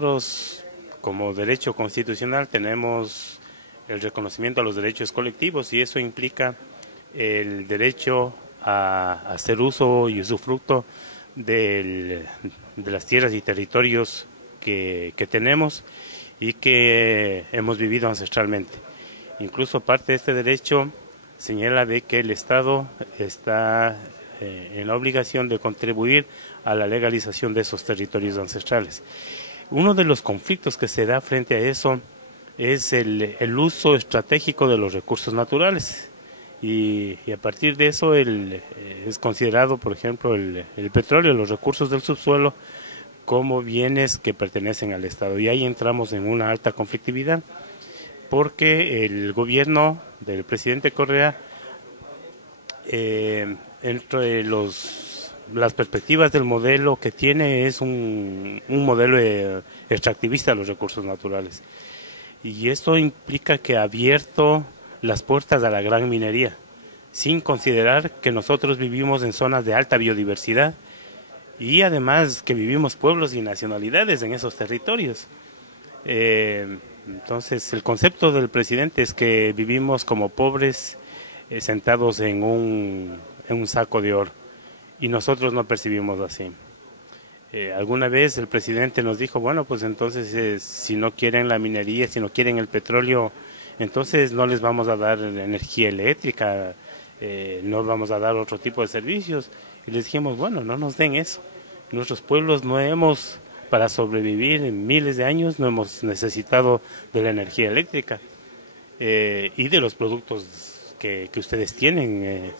nosotros, como derecho constitucional, tenemos el reconocimiento a los derechos colectivos y eso implica el derecho a hacer uso y usufructo de las tierras y territorios que tenemos y que hemos vivido ancestralmente. Incluso parte de este derecho señala de que el Estado está en la obligación de contribuir a la legalización de esos territorios ancestrales. Uno de los conflictos que se da frente a eso es el uso estratégico de los recursos naturales y a partir de eso es considerado, por ejemplo, el petróleo, los recursos del subsuelo como bienes que pertenecen al Estado y ahí entramos en una alta conflictividad porque el gobierno del presidente Correa entre las perspectivas del modelo que tiene es un modelo extractivista de los recursos naturales. Y esto implica que ha abierto las puertas a la gran minería, sin considerar que nosotros vivimos en zonas de alta biodiversidad y además que vivimos pueblos y nacionalidades en esos territorios. Entonces, el concepto del presidente es que vivimos como pobres sentados en un saco de oro y nosotros no percibimos así. Alguna vez el presidente nos dijo, bueno, pues entonces si no quieren la minería, si no quieren el petróleo, entonces no les vamos a dar energía eléctrica, no vamos a dar otro tipo de servicios. Y les dijimos, bueno, no nos den eso. Nuestros pueblos para sobrevivir en miles de años, no hemos necesitado de la energía eléctrica y de los productos que ustedes tienen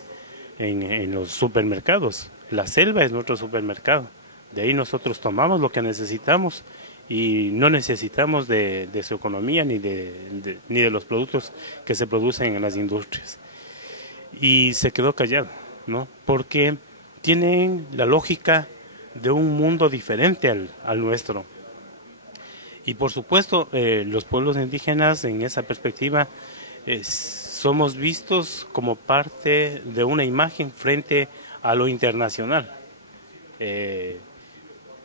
en los supermercados. La selva es nuestro supermercado. De ahí nosotros tomamos lo que necesitamos y no necesitamos de su economía ni de los productos que se producen en las industrias. Y se quedó callado, ¿no? Porque tienen la lógica de un mundo diferente al nuestro. Y por supuesto, los pueblos indígenas en esa perspectiva somos vistos como parte de una imagen frente a lo internacional.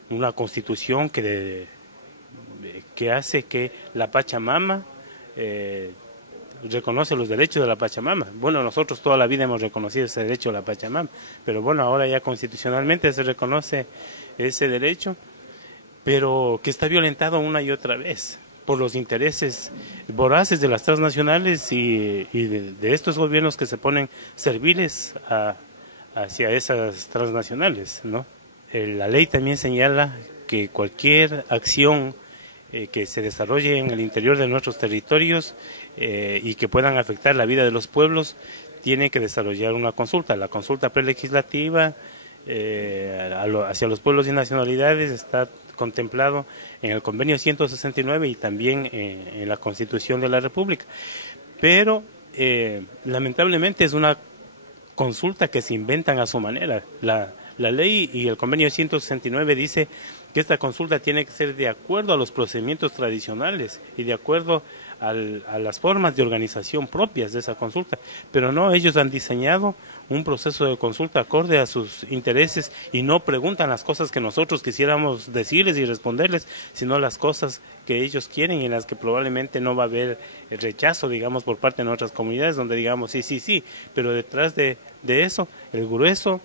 Una constitución que hace que la Pachamama reconoce los derechos de la Pachamama. Bueno, nosotros toda la vida hemos reconocido ese derecho a la Pachamama, pero bueno, ahora ya constitucionalmente se reconoce ese derecho, pero que está violentado una y otra vez por los intereses voraces de las transnacionales y de estos gobiernos que se ponen serviles hacia esas transnacionales, ¿no? La ley también señala que cualquier acción que se desarrolle en el interior de nuestros territorios y que puedan afectar la vida de los pueblos, tiene que desarrollar una consulta. La consulta prelegislativa hacia los pueblos y nacionalidades está contemplado en el convenio 169 y también en la Constitución de la República. Pero lamentablemente es una consulta que se inventan a su manera. La ley y el convenio 169 dice que esta consulta tiene que ser de acuerdo a los procedimientos tradicionales y de acuerdo a las formas de organización propias de esa consulta, pero no, ellos han diseñado un proceso de consulta acorde a sus intereses y no preguntan las cosas que nosotros quisiéramos decirles y responderles, sino las cosas que ellos quieren y en las que probablemente no va a haber el rechazo, digamos, por parte de nuestras comunidades, donde digamos sí, pero detrás de eso, el grueso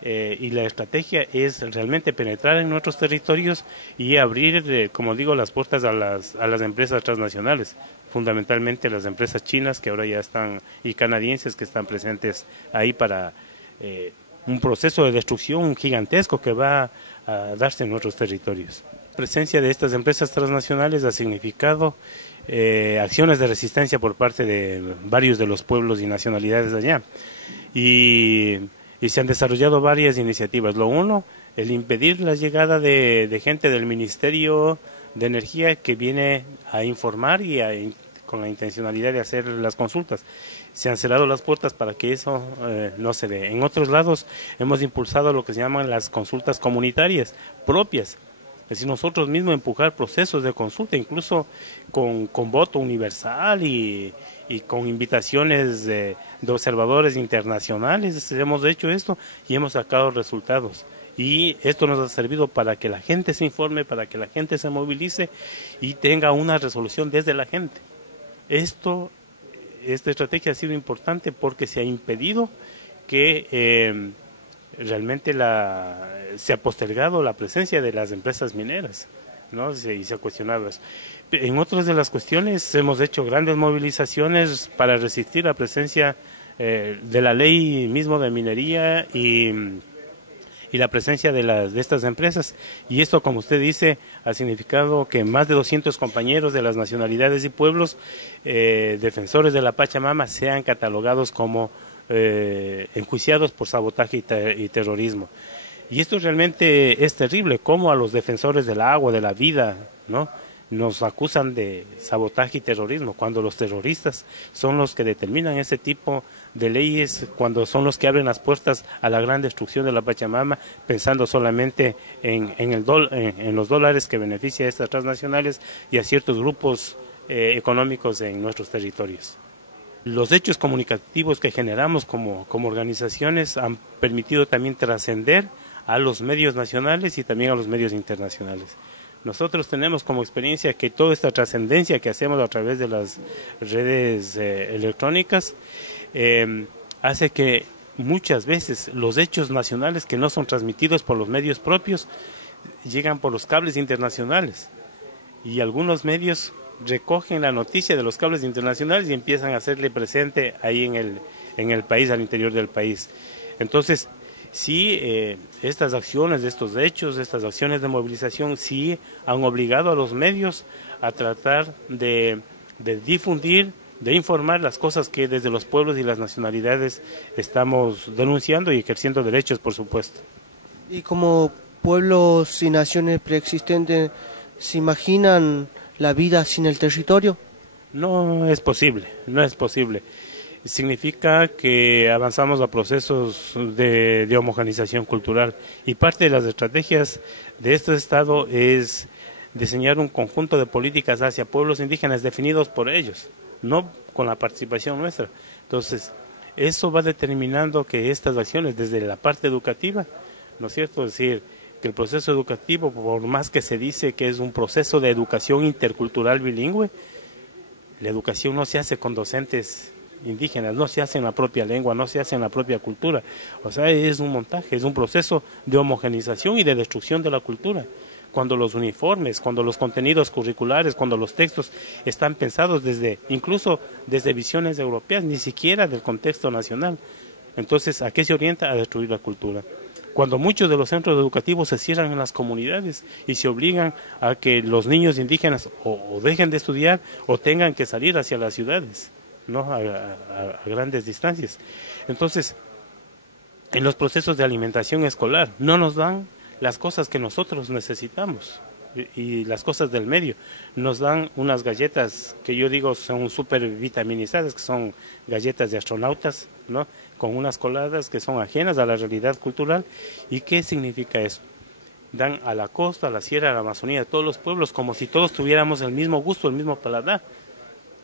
y la estrategia es realmente penetrar en nuestros territorios y abrir, como digo, las puertas a las empresas transnacionales, fundamentalmente las empresas chinas que ahora ya están y canadienses que están presentes ahí para un proceso de destrucción gigantesco que va a darse en nuestros territorios. La presencia de estas empresas transnacionales ha significado acciones de resistencia por parte de varios de los pueblos y nacionalidades de allá y se han desarrollado varias iniciativas. Lo uno, el impedir la llegada de gente del Ministerio de Energía que viene a informar y con la intencionalidad de hacer las consultas. Se han cerrado las puertas para que eso no se dé. En otros lados hemos impulsado lo que se llaman las consultas comunitarias propias. Es decir, nosotros mismos empujar procesos de consulta, incluso con voto universal y con invitaciones de observadores internacionales. Hemos hecho esto y hemos sacado resultados. Y esto nos ha servido para que la gente se informe, para que la gente se movilice y tenga una resolución desde la gente. Esta estrategia ha sido importante porque se ha impedido que realmente se ha postergado la presencia de las empresas mineras, ¿no? Y se ha cuestionado eso. En otras de las cuestiones hemos hecho grandes movilizaciones para resistir la presencia de la ley mismo de minería y la presencia de estas empresas. Y esto, como usted dice, ha significado que más de 200 compañeros de las nacionalidades y pueblos defensores de la Pachamama sean catalogados como enjuiciados por sabotaje y terrorismo. Y esto realmente es terrible, como a los defensores del agua, de la vida, ¿no?, nos acusan de sabotaje y terrorismo, cuando los terroristas son los que determinan ese tipo de leyes, cuando son los que abren las puertas a la gran destrucción de la Pachamama, pensando solamente en los dólares que beneficia a estas transnacionales y a ciertos grupos económicos en nuestros territorios. Los hechos comunicativos que generamos como organizaciones han permitido también trascender a los medios nacionales y también a los medios internacionales. Nosotros tenemos como experiencia que toda esta trascendencia que hacemos a través de las redes electrónicas hace que muchas veces los hechos nacionales que no son transmitidos por los medios propios llegan por los cables internacionales, y algunos medios recogen la noticia de los cables internacionales y empiezan a hacerle presente ahí en el país, al interior del país. Entonces, sí, estas acciones, estos hechos, estas acciones de movilización sí han obligado a los medios a tratar de difundir, de informar las cosas que desde los pueblos y las nacionalidades estamos denunciando y ejerciendo derechos, por supuesto. Y como pueblos y naciones preexistentes, ¿se imaginan la vida sin el territorio? No es posible, no es posible. Significa que avanzamos a procesos de homogeneización cultural, y parte de las estrategias de este Estado es diseñar un conjunto de políticas hacia pueblos indígenas definidos por ellos, no con la participación nuestra. Entonces, eso va determinando que estas acciones desde la parte educativa, ¿no es cierto? Es decir, que el proceso educativo, por más que se dice que es un proceso de educación intercultural bilingüe, la educación no se hace con docentes indígenas, no se hace en la propia lengua, no se hace en la propia cultura. O sea, es un montaje, es un proceso de homogeneización y de destrucción de la cultura. Cuando los uniformes, cuando los contenidos curriculares, cuando los textos están pensados incluso desde visiones europeas, ni siquiera del contexto nacional. Entonces, ¿a qué se orienta? A destruir la cultura. Cuando muchos de los centros educativos se cierran en las comunidades y se obligan a que los niños indígenas o dejen de estudiar o tengan que salir hacia las ciudades, ¿no?, a grandes distancias. Entonces, en los procesos de alimentación escolar no nos dan las cosas que nosotros necesitamos y las cosas del medio. Nos dan unas galletas que yo digo son súper vitaminizadas, que son galletas de astronautas, ¿no?, con unas coladas que son ajenas a la realidad cultural. ¿Y qué significa eso? Dan a la costa, a la sierra, a la Amazonía, a todos los pueblos, como si todos tuviéramos el mismo gusto, el mismo paladar.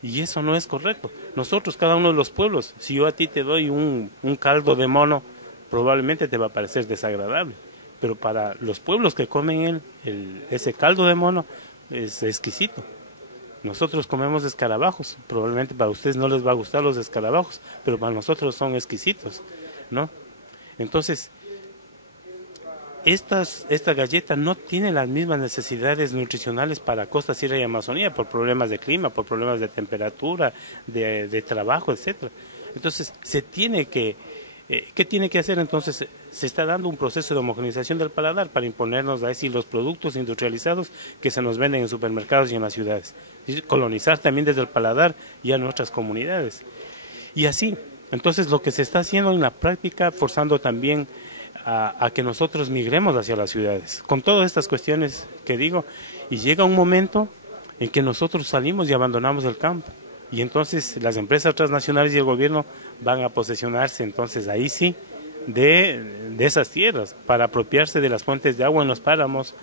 Y eso no es correcto. Nosotros, cada uno de los pueblos, si yo a ti te doy un caldo de mono, probablemente te va a parecer desagradable. Pero para los pueblos que comen ese caldo de mono es exquisito. Nosotros comemos escarabajos, probablemente para ustedes no les va a gustar los escarabajos, pero para nosotros son exquisitos, ¿no? Entonces, esta galleta no tiene las mismas necesidades nutricionales para costa, sierra y Amazonía por problemas de clima, por problemas de temperatura, de trabajo, etcétera. Entonces, ¿qué tiene que hacer? Entonces, se está dando un proceso de homogeneización del paladar para imponernos a decir los productos industrializados que se nos venden en supermercados y en las ciudades. Y colonizar también desde el paladar ya nuestras comunidades. Y así, entonces lo que se está haciendo en la práctica, forzando también a que nosotros migremos hacia las ciudades, con todas estas cuestiones que digo, y llega un momento en que nosotros salimos y abandonamos el campo. Y entonces las empresas transnacionales y el gobierno van a posesionarse, entonces ahí sí, de esas tierras, para apropiarse de las fuentes de agua en los páramos,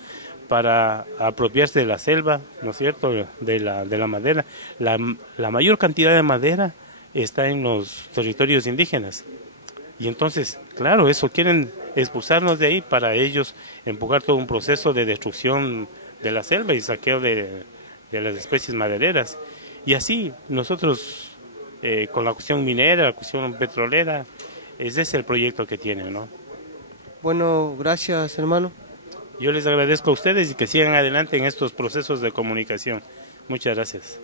para apropiarse de la selva, ¿no es cierto?, de la madera. La mayor cantidad de madera está en los territorios indígenas. Y entonces, claro, eso quieren expulsarnos de ahí para ellos empujar todo un proceso de destrucción de la selva y saqueo de las especies madereras. Y así nosotros, con la cuestión minera, la cuestión petrolera, ese es el proyecto que tienen, ¿no? Bueno, gracias, hermano. Yo les agradezco a ustedes y que sigan adelante en estos procesos de comunicación. Muchas gracias.